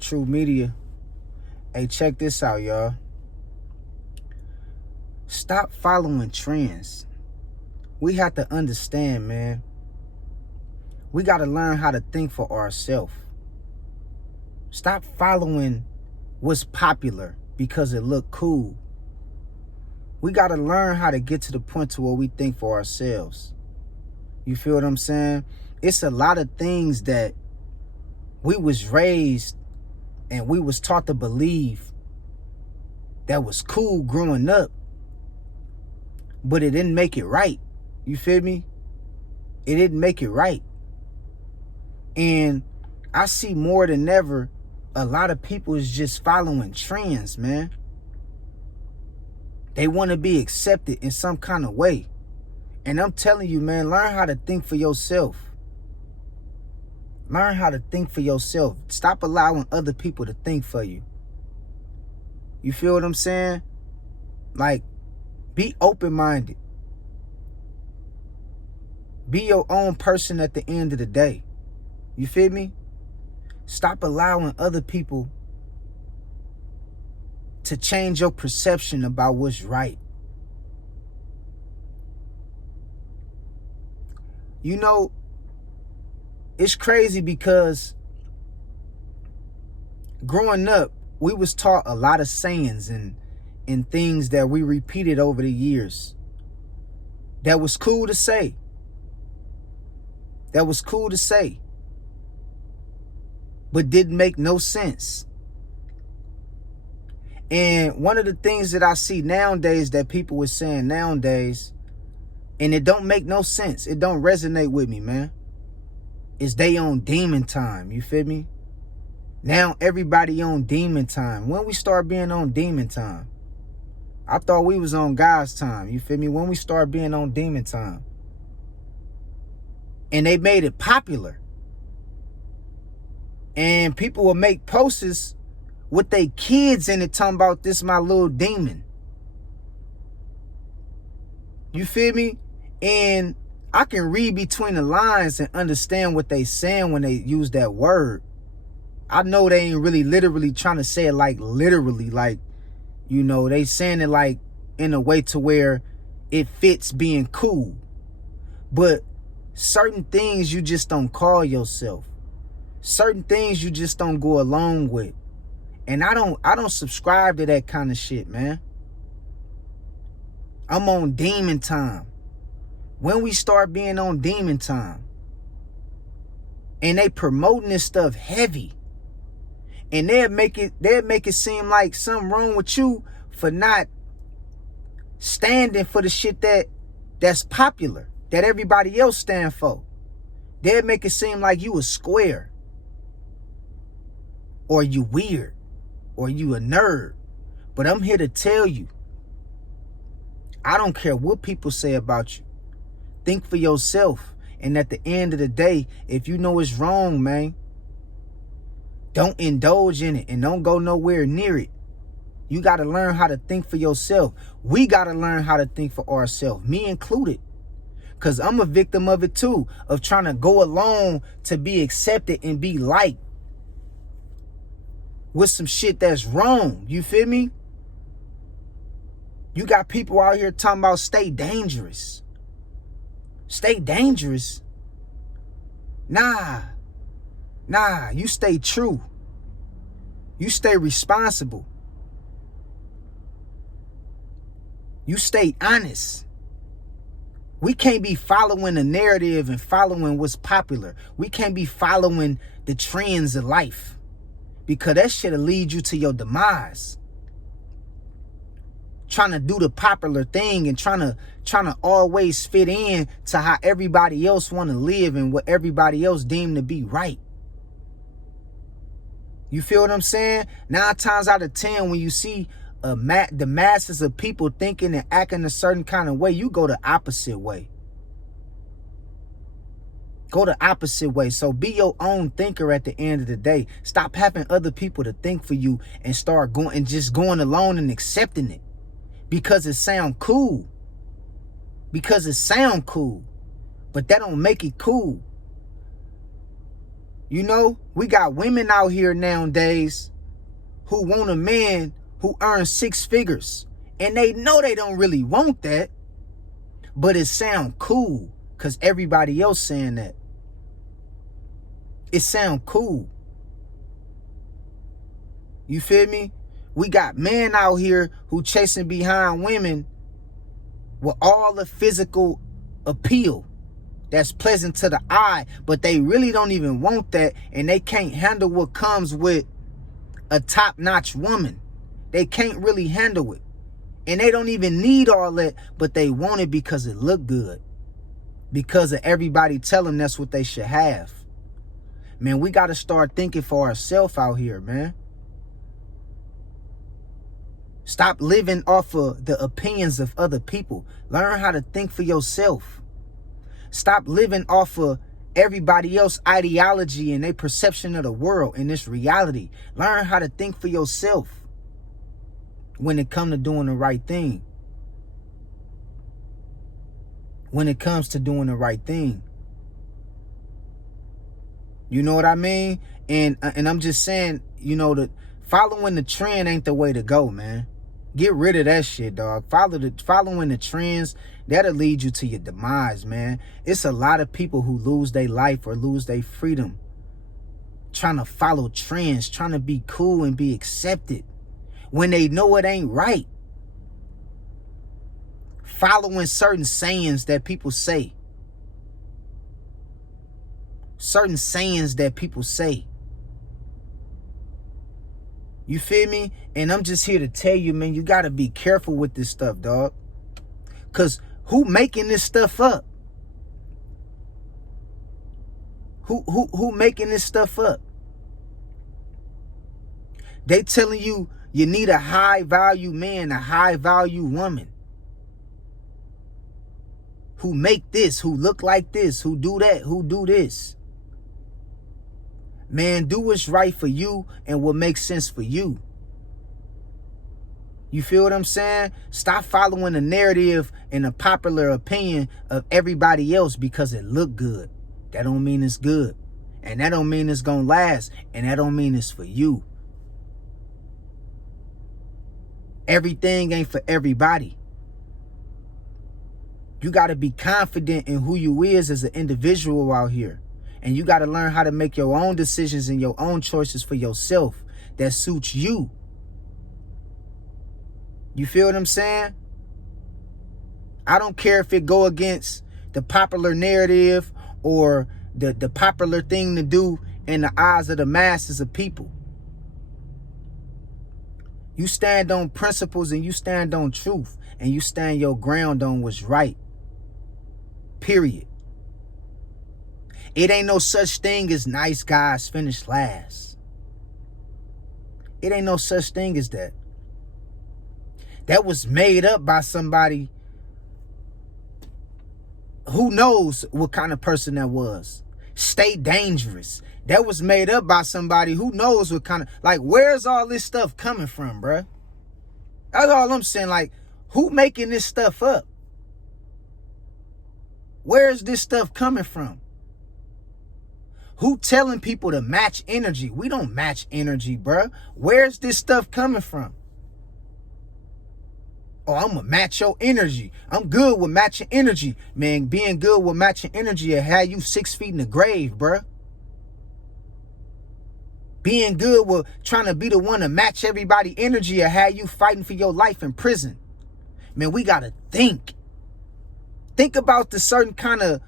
True Media. Hey, check this out, y'all. Stop following trends. We have to understand, man. We got to learn how to think for ourselves. Stop following what's popular because it look cool. We got to learn how to get to the point to where we think for ourselves. You feel what I'm saying? It's a lot of things that we was raised and we was taught to believe that was cool growing up, but it didn't make it right. You feel me? It didn't make it right. And I see more than ever, a lot of people is just following trends, man. They want to be accepted in some kind of way. And I'm telling you, man, learn how to think for yourself. Learn how to think for yourself. Stop allowing other people to think for you. You feel what I'm saying? Like, be open-minded. Be your own person at the end of the day. You feel me? Stop allowing other people to change your perception about what's right. You know, it's crazy because growing up, we was taught a lot of sayings and things that we repeated over the years. That was cool to say. That was cool to say. But didn't make no sense. And one of the things that I see nowadays that people were saying nowadays, and it don't make no sense, it don't resonate with me, man, is they on demon time. You feel me? Now everybody on demon time. When we start being on demon time? I thought we was on God's time. You feel me? When we start being on demon time? And they made it popular. And people will make posters with their kids in it talking about this my little demon. You feel me? And I can read between the lines and understand what they saying when they use that word. I know they ain't really literally trying to say it like literally, like, you know, they saying it like in a way to where it fits being cool. But certain things you just don't call yourself. Certain things you just don't go along with. And I don't subscribe to that kind of shit, man. I'm on demon time. When we start being on demon time and they promoting this stuff heavy, and they'll make it seem like something wrong with you for not standing for the shit that's popular, that everybody else stand for. They'll make it seem like you a square, or you weird, or you a nerd. But I'm here to tell you, I don't care what people say about you. Think for yourself. And at the end of the day, if you know it's wrong, man, don't indulge in it and don't go nowhere near it. You got to learn how to think for yourself. We got to learn how to think for ourselves, me included. Because I'm a victim of it too, of trying to go along to be accepted and be liked with some shit that's wrong. You feel me? You got people out here talking about stay dangerous. Stay dangerous? Nah, you stay true. You stay responsible. You stay honest. We can't be following the narrative and following what's popular. We can't be following the trends of life, because that shit'll lead you to your demise. Trying to do the popular thing and trying to always fit in to how everybody else want to live and what everybody else deem to be right. You feel what I'm saying? 9 times out of 10, when you see the masses of people thinking and acting a certain kind of way, you go the opposite way. Go the opposite way. So be your own thinker at the end of the day. Stop having other people to think for you and start going and just going alone and accepting it because it sound cool. Because it sound cool. But that don't make it cool. You know, we got women out here nowadays who want a man who earns 6 figures. And they know they don't really want that. But it sound cool because everybody else saying that. It sound cool. You feel me? We got men out here who chasing behind women with all the physical appeal that's pleasant to the eye, but they really don't even want that, and they can't handle what comes with a top-notch woman. They can't really handle it. And they don't even need all that, but they want it because it look good. Because of everybody telling that's what they should have. Man, we got to start thinking for ourselves out here, man. Stop living off of the opinions of other people. Learn how to think for yourself. Stop living off of everybody else's ideology and their perception of the world and this reality. Learn how to think for yourself when it comes to doing the right thing. When it comes to doing the right thing. You know what I mean? And I'm just saying, you know, that following the trend ain't the way to go, man. Get rid of that shit, dog. Following the trends, that'll lead you to your demise, man. It's a lot of people who lose their life or lose their freedom trying to follow trends, trying to be cool and be accepted when they know it ain't right. Following certain sayings that people say. Certain sayings that people say. You feel me? And I'm just here to tell you, man, you got to be careful with this stuff, dog. Because who making this stuff up? Who making this stuff up? They telling you you need a high value man, a high value woman. Who make this, who look like this, who do that, who do this. Man, do what's right for you and what makes sense for you. You feel what I'm saying? Stop following the narrative and the popular opinion of everybody else because it look good. That don't mean it's good. And that don't mean it's gonna last. And that don't mean it's for you. Everything ain't for everybody. You got to be confident in who you is as an individual out here. And you got to learn how to make your own decisions and your own choices for yourself that suits you. You feel what I'm saying? I don't care if it go against the popular narrative or the popular thing to do in the eyes of the masses of people. You stand on principles and you stand on truth and you stand your ground on what's right. Period. It ain't no such thing as nice guys finish last. It ain't no such thing as that. That was made up by somebody who knows what kind of person that was. Stay dangerous. That was made up by somebody who knows what kind of, like, where's all this stuff coming from, bruh? That's all I'm saying. Like, who making this stuff up? Where's this stuff coming from? Who telling people to match energy? We don't match energy, bruh. Where's this stuff coming from? Oh, I'm going to match your energy. I'm good with matching energy. Man, being good with matching energy will have you 6 feet in the grave, bruh. Being good with trying to be the one to match everybody energy will have you fighting for your life in prison. Man, we got to think. Think about the certain kind of,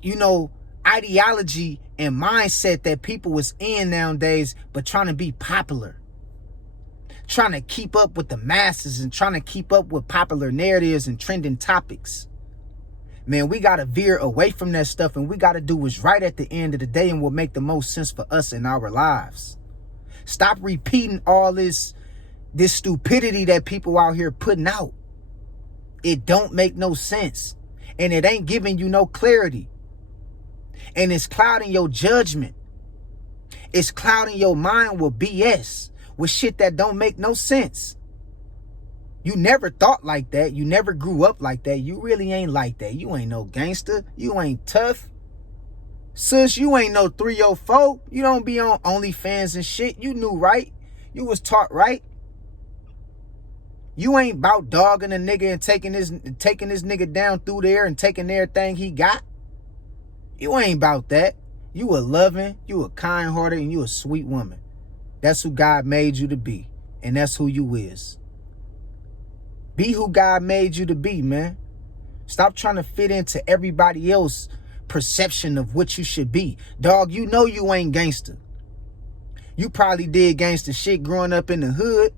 you know, ideology and mindset that people is in nowadays, but trying to be popular. Trying to keep up with the masses and trying to keep up with popular narratives and trending topics. Man, we got to veer away from that stuff and we got to do what's right at the end of the day and what make the most sense for us in our lives. Stop repeating all this stupidity that people out here putting out. It don't make no sense. And it ain't giving you no clarity. And it's clouding your judgment. It's clouding your mind with BS. With shit that don't make no sense. You never thought like that. You never grew up like that. You really ain't like that. You ain't no gangster. You ain't tough. Sis, you ain't no 304. You don't be on OnlyFans and shit. You knew right. You was taught right. You ain't about dogging a nigga and taking this nigga down through there and taking everything he got. You ain't about that. You a loving, you a kind-hearted, and you a sweet woman. That's who God made you to be. And that's who you is. Be who God made you to be, man. Stop trying to fit into everybody else's perception of what you should be. Dog, you know you ain't gangster. You probably did gangster shit growing up in the hood.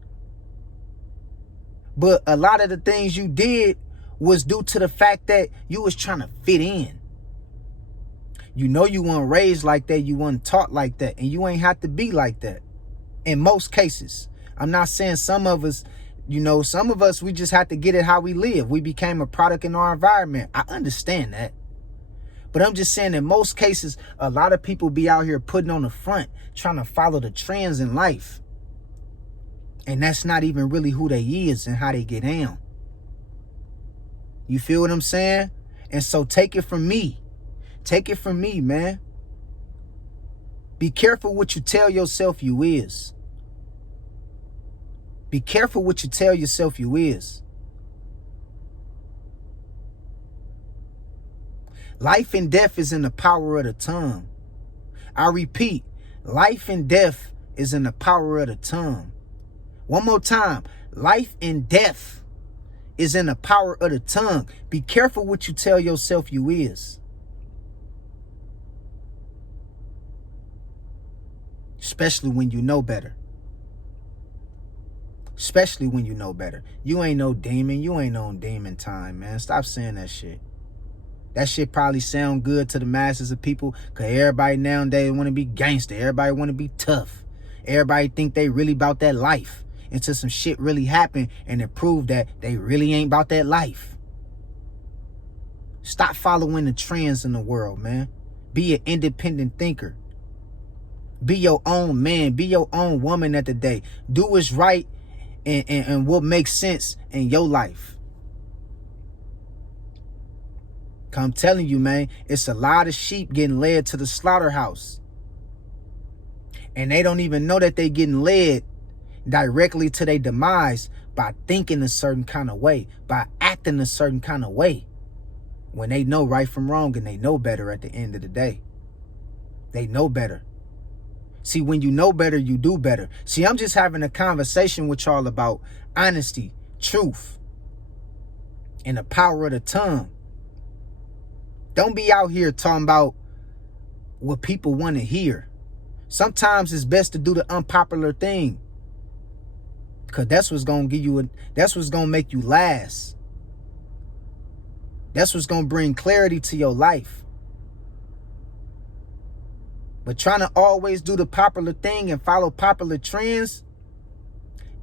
But a lot of the things you did was due to the fact that you was trying to fit in. You know you weren't raised like that. You weren't taught like that. And you ain't have to be like that. In most cases. I'm not saying some of us, some of us, we just have to get it how we live. We became a product in our environment. I understand that. But I'm just saying in most cases, a lot of people be out here putting on the front, trying to follow the trends in life. And that's not even really who they is and how they get down. You feel what I'm saying? And so take it from me. Take it from me, man. Be careful what you tell yourself you is. Be careful what you tell yourself you is. Life and death is in the power of the tongue. I repeat, life and death is in the power of the tongue. One more time. Life and death is in the power of the tongue. Be careful what you tell yourself you is. Especially when you know better. Especially when you know better. You ain't no demon. You ain't on demon time, man. Stop saying that shit. That shit probably sound good to the masses of people because everybody nowadays want to be gangster. Everybody want to be tough. Everybody think they really about that life. Until some shit really happen and it prove that they really ain't about that life. Stop following the trends in the world, man. Be an independent thinker. Be your own man. Be your own woman at the day. Do what's right and what makes sense in your life. I'm telling you, man, it's a lot of sheep getting led to the slaughterhouse. And they don't even know that they getting led directly to their demise by thinking a certain kind of way, by acting a certain kind of way, when they know right from wrong and they know better at the end of the day. They know better. See, when you know better, you do better. See, I'm just having a conversation with y'all about honesty, truth, and the power of the tongue. Don't be out here talking about what people want to hear. Sometimes it's best to do the unpopular thing. Because that's what's going to give you, that's what's going to make you last. That's what's going to bring clarity to your life. But trying to always do the popular thing and follow popular trends,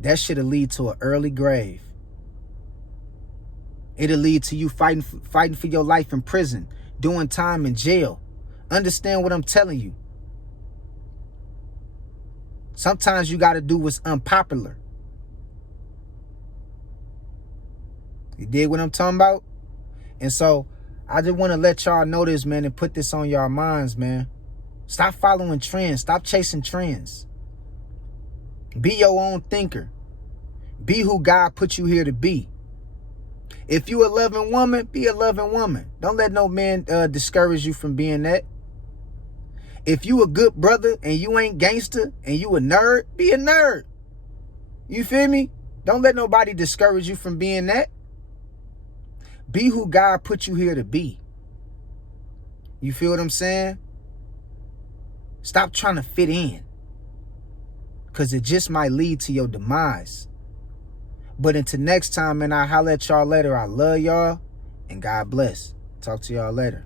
that shit'll lead to an early grave. It'll lead to you fighting for your life in prison, doing time in jail. Understand what I'm telling you. Sometimes you got to do what's unpopular. You dig what I'm talking about? And so I just want to let y'all know this, man, and put this on y'all minds, man. Stop following trends. Stop chasing trends. Be your own thinker. Be who God put you here to be. If you a loving woman, be a loving woman. Don't let no man discourage you from being that. If you a good brother and you ain't gangster and you a nerd, be a nerd. You feel me? Don't let nobody discourage you from being that. Be who God put you here to be. You feel what I'm saying? Stop trying to fit in. Because it just might lead to your demise. But until next time, man, I'll holler at y'all later. I love y'all. And God bless. Talk to y'all later.